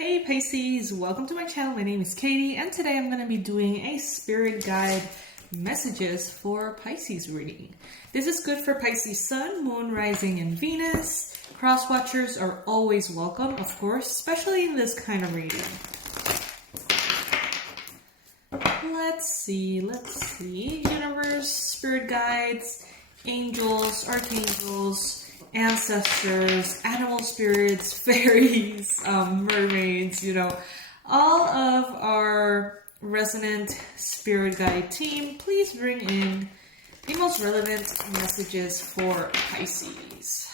Hey Pisces, welcome to my channel. My name is Katie and today I'm going to be doing a spirit guide messages for Pisces reading. This is good for Pisces Sun, Moon, Rising, and Venus. Cross watchers are always welcome, of course, especially in this kind of reading. Let's see. Universe, spirit guides, angels, archangels, ancestors, animal spirits, fairies, mermaids, all of our resonant spirit guide team, please bring in the most relevant messages for Pisces.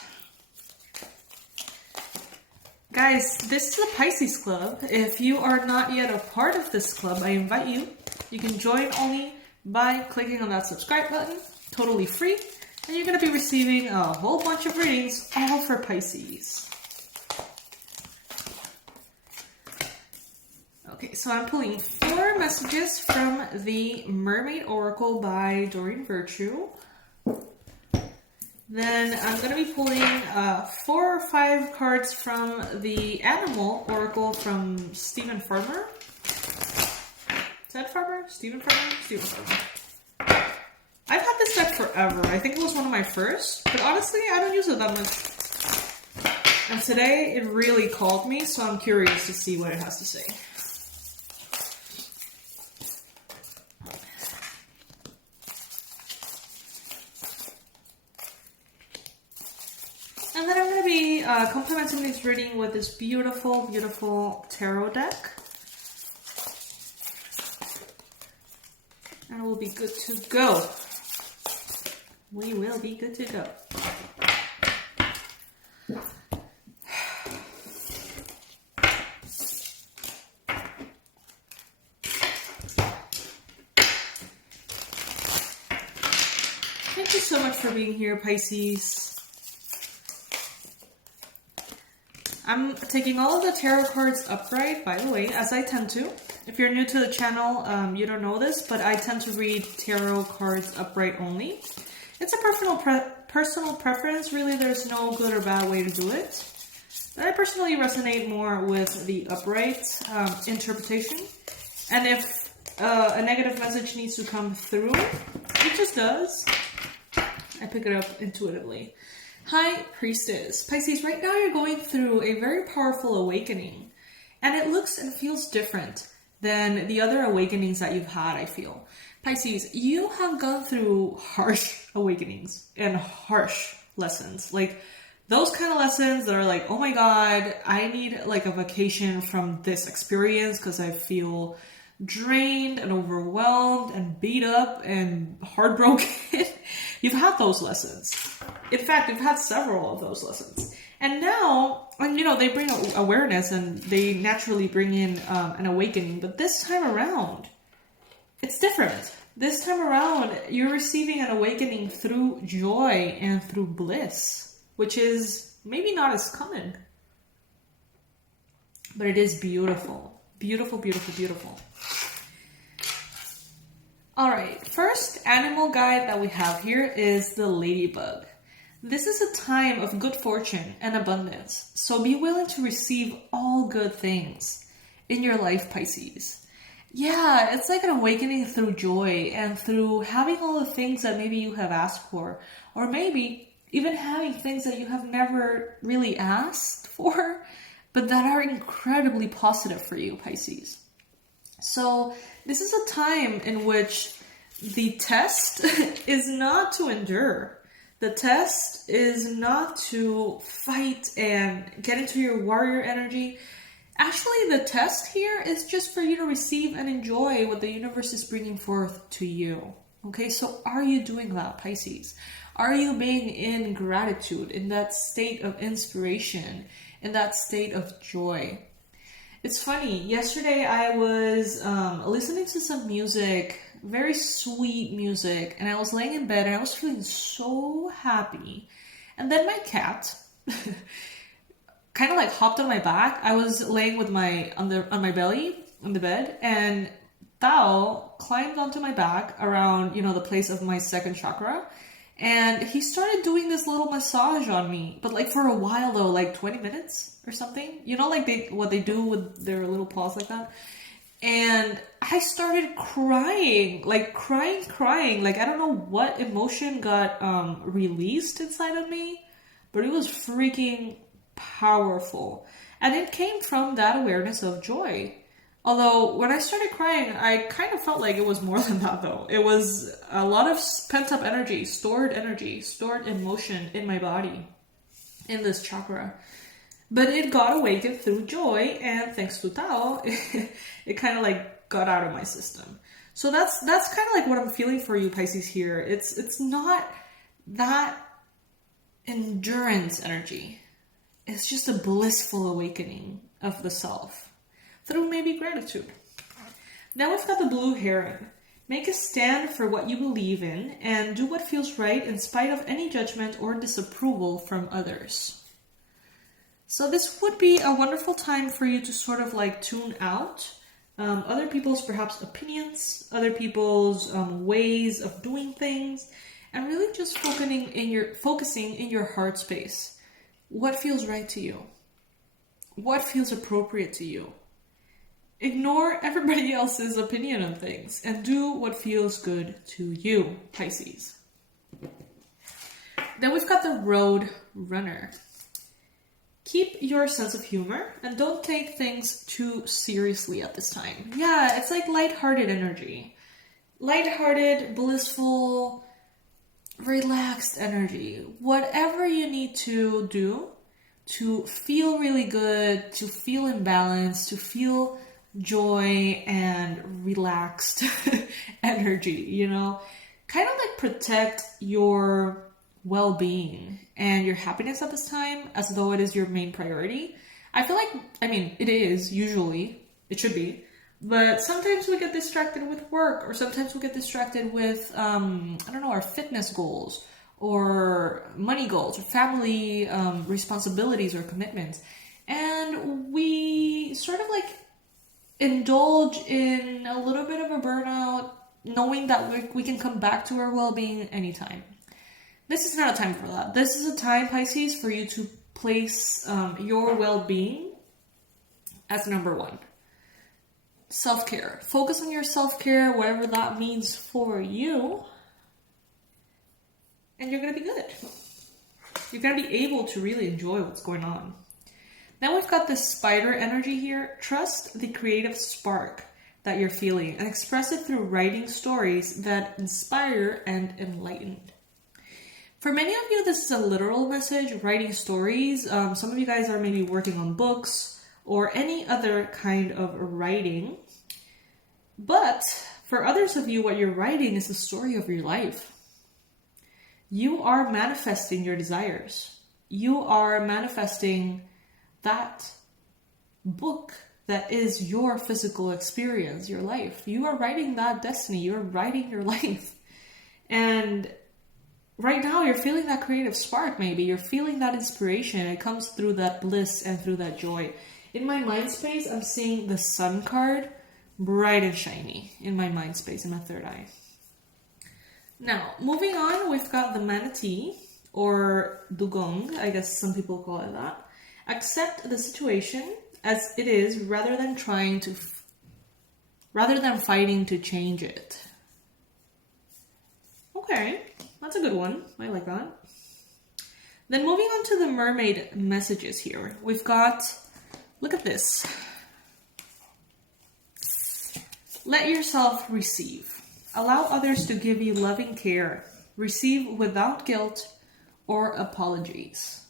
Guys, this is the Pisces Club. If you are not yet a part of this club, I invite you. You can join only by clicking on that subscribe button, totally free. And you're going to be receiving a whole bunch of readings, all for Pisces. Okay, so I'm pulling 4 messages from the Mermaid Oracle by Doreen Virtue. Then I'm going to be pulling 4 or 5 cards from the Animal Oracle from Stephen Farmer. Is that Farmer? Stephen Farmer? Stephen Farmer. I've had this deck forever. I think it was one of my first, but honestly, I don't use it that much. And today, it really called me, so I'm curious to see what it has to say. And then I'm going to be complementing this reading with this beautiful, beautiful tarot deck. And we'll be good to go. We will be good to go. Thank you so much for being here, Pisces. I'm taking all of the tarot cards upright, by the way, as I tend to. If you're new to the channel, you don't know this, but I tend to read tarot cards upright only. It's a personal preference, really. There's no good or bad way to do it. But I personally resonate more with the upright interpretation. And if a negative message needs to come through, it just does. I pick it up intuitively. Hi, Priestess. Pisces, right now you're going through a very powerful awakening. And it looks and feels different than the other awakenings that you've had, I feel. Pisces, you have gone through harsh awakenings and harsh lessons. Like those kind of lessons that are like, oh my God, I need like a vacation from this experience because I feel drained and overwhelmed and beat up and heartbroken. You've had those lessons. In fact, you've had several of those lessons. And now, they bring awareness and they naturally bring in an awakening. But this time around, it's different. This time around, you're receiving an awakening through joy and through bliss, which is maybe not as common. But it is beautiful. Beautiful, beautiful, beautiful. All right, first animal guide that we have here is the Ladybug. This is a time of good fortune and abundance, so be willing to receive all good things in your life, Pisces. Yeah, it's like an awakening through joy and through having all the things that maybe you have asked for, or maybe even having things that you have never really asked for, but that are incredibly positive for you, Pisces. So this is a time in which the test is not to endure. The test is not to fight and get into your warrior energy. Actually, the test here is just for you to receive and enjoy what the universe is bringing forth to you. Okay, so are you doing that, Pisces? Are you being in gratitude, in that state of inspiration, in that state of joy? It's funny, yesterday I was listening to some music, very sweet music, and I was laying in bed and I was feeling so happy. And then my cat kind of like hopped on my back. I was laying with on my belly on the bed, and Tao climbed onto my back around, the place of my second chakra, And he started doing this little massage on me, but like for a while though, like 20 minutes or something. You know, like what they do with their little paws like that. And I started crying, like crying. Like I don't know what emotion got released inside of me, but it was freaking powerful. And it came from that awareness of joy. Although when I started crying, I kind of felt like it was more than that though. It was a lot of pent up energy, stored emotion in my body, in this chakra. But it got awakened through joy, and thanks to Tao, it kind of like got out of my system. So that's kind of like what I'm feeling for you, Pisces, here. It's not that endurance energy. It's just a blissful awakening of the self through maybe gratitude. Now we've got the Blue Heron. Make a stand for what you believe in and do what feels right in spite of any judgment or disapproval from others. So this would be a wonderful time for you to sort of like tune out other people's perhaps opinions, other people's ways of doing things, and really just focusing in your heart space. What feels right to you? What feels appropriate to you? Ignore everybody else's opinion on things and do what feels good to you, Pisces. Then we've got the Road Runner. Keep your sense of humor and don't take things too seriously at this time. Yeah, it's like lighthearted energy. Lighthearted, blissful, relaxed energy. Whatever you need to do to feel really good, to feel in balance, to feel joy and relaxed energy, you know? Kind of like protect your well-being and your happiness at this time as though it is your main priority. I feel like, it is, usually, it should be, but sometimes we get distracted with work, or sometimes we get distracted with, our fitness goals, or money goals, or family responsibilities or commitments. And we sort of like indulge in a little bit of a burnout, knowing that we can come back to our well-being anytime. This is not a time for that. This is a time, Pisces, for you to place your well-being as number one. Self-care. Focus on your self-care, whatever that means for you, and you're going to be good. You're going to be able to really enjoy what's going on. Now we've got this spider energy here. Trust the creative spark that you're feeling and express it through writing stories that inspire and enlighten. For many of you, this is a literal message, writing stories. Some of you guys are maybe working on books or any other kind of writing. But for others of you, what you're writing is the story of your life. You are manifesting your desires. You are manifesting that book that is your physical experience, your life. You are writing that destiny. You're writing your life. And right now, you're feeling that creative spark, maybe. You're feeling that inspiration. It comes through that bliss and through that joy. In my mind space, I'm seeing the sun card bright and shiny in my mind space, in my third eye. Now, moving on, we've got the manatee, or dugong, I guess some people call it that. Accept the situation as it is rather than fighting to change it. Okay, that's a good one. I like that. Then moving on to the Mermaid Messages here. We've got, look at this. Let yourself receive. Allow others to give you loving care. Receive without guilt or apologies.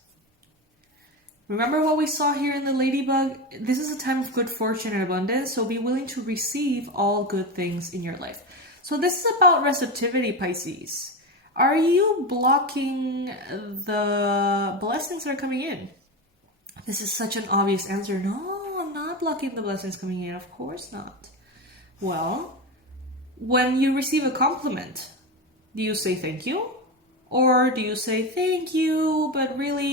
Remember what we saw here in the Ladybug? This is a time of good fortune and abundance, so be willing to receive all good things in your life. So this is about receptivity, Pisces. Are you blocking the blessings that are coming in? This is such an obvious answer. No, I'm not blocking the blessings coming in. Of course not. Well, when you receive a compliment, do you say thank you? Or do you say thank you, but really,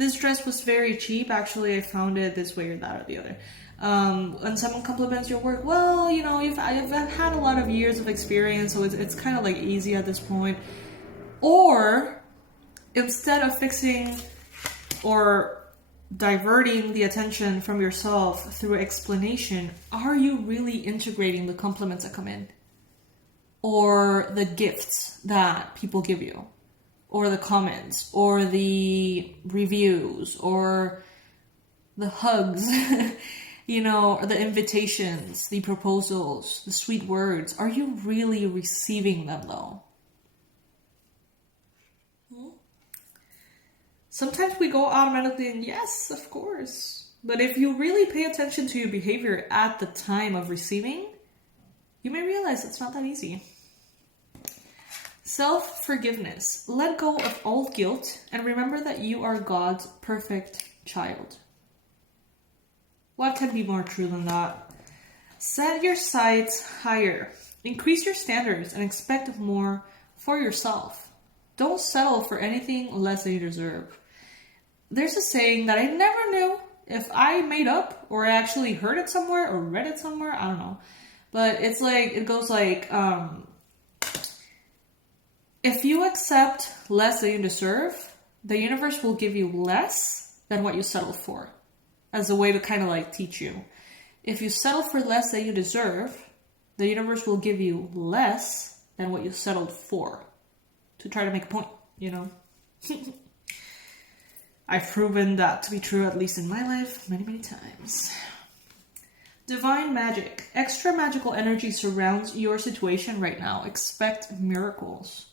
This dress was very cheap. Actually, I found it this way or that or the other. And someone compliments your work. Well, you know, I've had a lot of years of experience, so it's kind of like easy at this point. Or instead of fixing or diverting the attention from yourself through explanation, are you really integrating the compliments that come in? Or the gifts that people give you? Or the comments? Or the reviews? Or the hugs? You know, or the invitations, the proposals, the sweet words. Are you really receiving them though? Sometimes we go automatically and yes, of course. But if you really pay attention to your behavior at the time of receiving, you may realize it's not that easy. Self-forgiveness. Let go of all guilt and remember that you are God's perfect child. What can be more true than that? Set your sights higher. Increase your standards and expect more for yourself. Don't settle for anything less than you deserve. There's a saying that I never knew if I made up or I actually heard it somewhere or read it somewhere. I don't know. But it's like, it goes like, if you accept less than you deserve, the universe will give you less than what you settled for. As a way to kind of like teach you. If you settle for less than you deserve, the universe will give you less than what you settled for. To try to make a point, you know. I've proven that to be true, at least in my life, many, many times. Divine magic. Extra magical energy surrounds your situation right now. Expect miracles.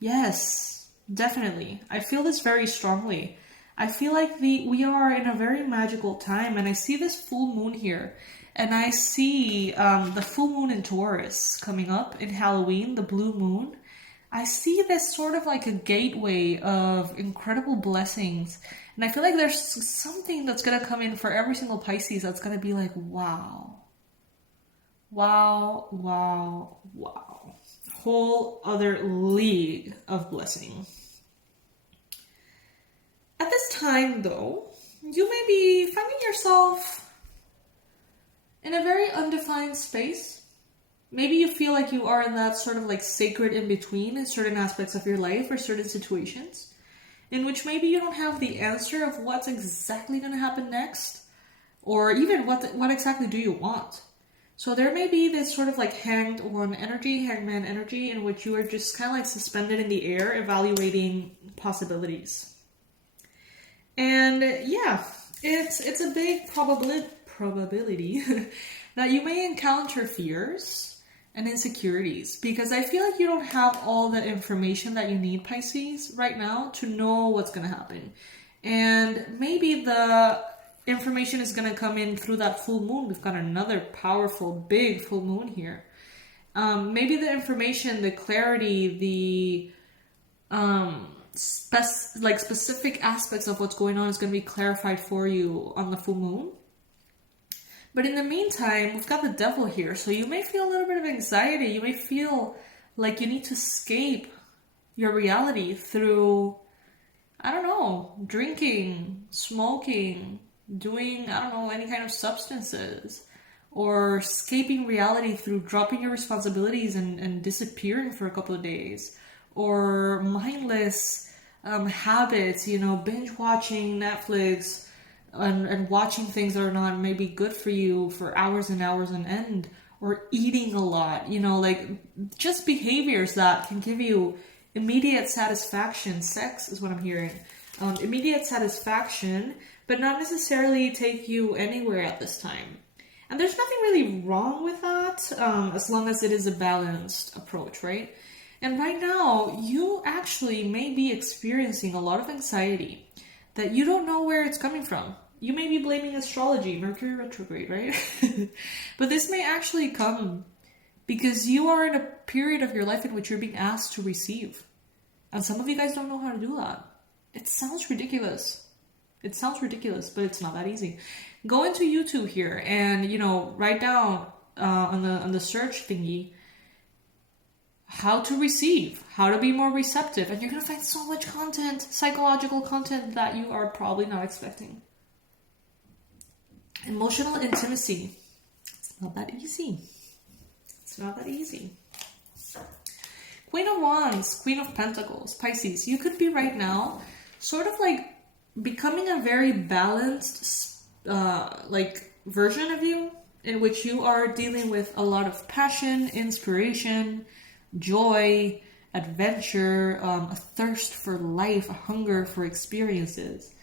Yes, definitely. I feel this very strongly. I feel like we are in a very magical time, and I see this full moon here, and I see the full moon in Taurus coming up in Halloween, the blue moon. I see this sort of like a gateway of incredible blessings, and I feel like there's something that's going to come in for every single Pisces that's going to be like, wow. Wow, wow, wow. Whole other league of blessing. At this time, though, you may be finding yourself in a very undefined space. Maybe you feel like you are in that sort of like sacred in-between in certain aspects of your life or certain situations, in which maybe you don't have the answer of what's exactly going to happen next, or even what exactly do you want. So there may be this sort of like hangman energy, in which you are just kind of like suspended in the air, evaluating possibilities. And yeah, it's a big probability that you may encounter fears and insecurities, because I feel like you don't have all the information that you need, Pisces, right now to know what's going to happen. And maybe the information is going to come in through that full moon. We've got another powerful, big full moon here. Maybe the information, the clarity, the specific aspects of what's going on is going to be clarified for you on the full moon. But in the meantime, we've got the devil here, so you may feel a little bit of anxiety. You may feel like you need to escape your reality through, I don't know, drinking, smoking, doing, I don't know, any kind of substances, or escaping reality through dropping your responsibilities and disappearing for a couple of days, or mindless habits, you know, binge watching Netflix and watching things that are not maybe good for you for hours and hours on end, or eating a lot, you know, like just behaviors that can give you immediate satisfaction. Sex is what I'm hearing. Immediate satisfaction, but not necessarily take you anywhere at this time. And there's nothing really wrong with that, as long as it is a balanced approach, right? And right now, you actually may be experiencing a lot of anxiety that you don't know where it's coming from. You may be blaming astrology, Mercury retrograde, right? But this may actually come because you are in a period of your life in which you're being asked to receive. And some of you guys don't know how to do that. It sounds ridiculous. It sounds ridiculous, but it's not that easy. Go into YouTube here and, you know, write down on the search thingy, how to receive, how to be more receptive. And you're going to find so much content, psychological content that you are probably not expecting. Emotional intimacy. It's not that easy. It's not that easy. Queen of Wands, Queen of Pentacles, Pisces. You could be right now sort of like becoming a very balanced like version of you, in which you are dealing with a lot of passion, inspiration, joy, adventure, a thirst for life, a hunger for experiences.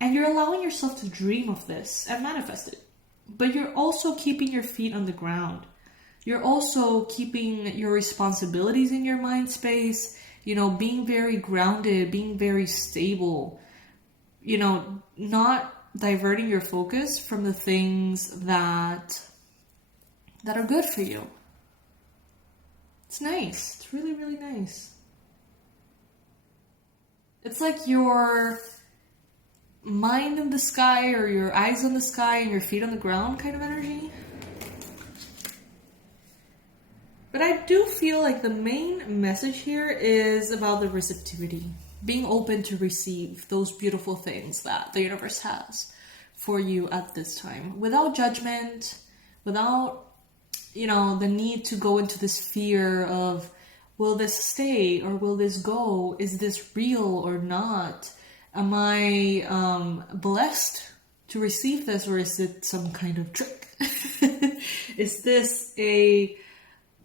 And you're allowing yourself to dream of this and manifest it. But you're also keeping your feet on the ground. You're also keeping your responsibilities in your mind space, you know, being very grounded, being very stable, you know, not diverting your focus from the things that are good for you. It's nice. It's really, really nice. It's like your mind in the sky, or your eyes on the sky and your feet on the ground kind of energy. But I do feel like the main message here is about the receptivity. Being open to receive those beautiful things that the universe has for you at this time. Without judgment, without, you know, the need to go into this fear of, will this stay or will this go? Is this real or not? Am I blessed to receive this, or is it some kind of trick? Is this a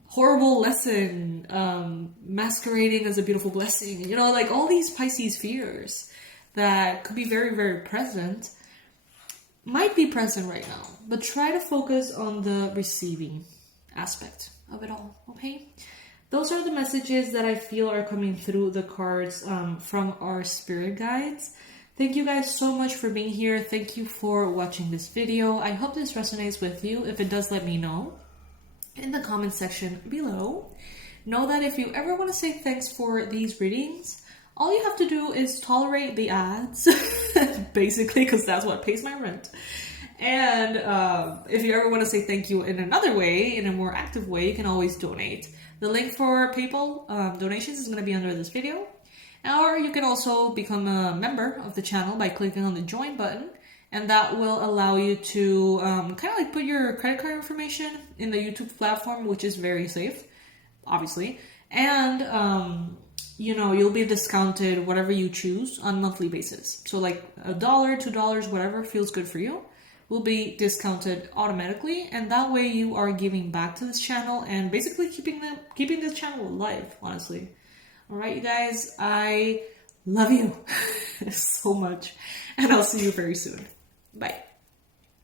horrible lesson masquerading as a beautiful blessing? You know, like all these Pisces fears that could be very, very present, might be present right now. But try to focus on the receiving aspect of it all, okay? Those are the messages that I feel are coming through the cards from our spirit guides. Thank you guys so much for being here. Thank you for watching this video. I hope this resonates with you. If it does, let me know in the comment section below. Know that if you ever want to say thanks for these readings, all you have to do is tolerate the ads, basically, because that's what pays my rent. And if you ever want to say thank you in another way, in a more active way, you can always donate. The link for PayPal donations is going to be under this video. Or you can also become a member of the channel by clicking on the join button. And that will allow you to kind of like put your credit card information in the YouTube platform, which is very safe, obviously. And, you know, you'll be discounted whatever you choose on a monthly basis. So like $1, $2, whatever feels good for you, will be discounted automatically. And that way you are giving back to this channel and basically keeping this channel alive, honestly. All right, you guys, I love you so much. And I'll see you very soon. Bye.